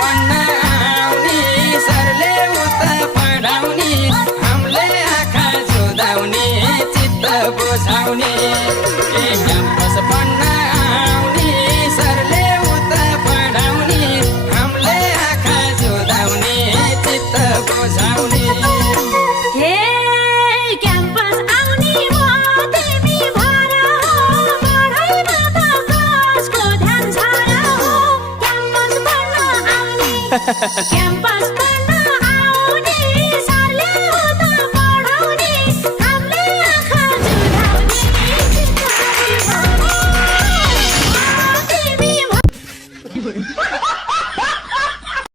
पढ्न आउने सरले उता पढाउने हामीले आँखा जुदाउने चित्त बुझाउने क्याम्पस पढ्न आउने सरले उता पढाउने हामीले आँखा जुदाउने चित्त बुझाउने हे क्याम्पस आउने म तिमी भर हो पढाइमा त कसको ध्यान छ र हो क्याम्पस पढ्न आउने क्याम्पस पढ्न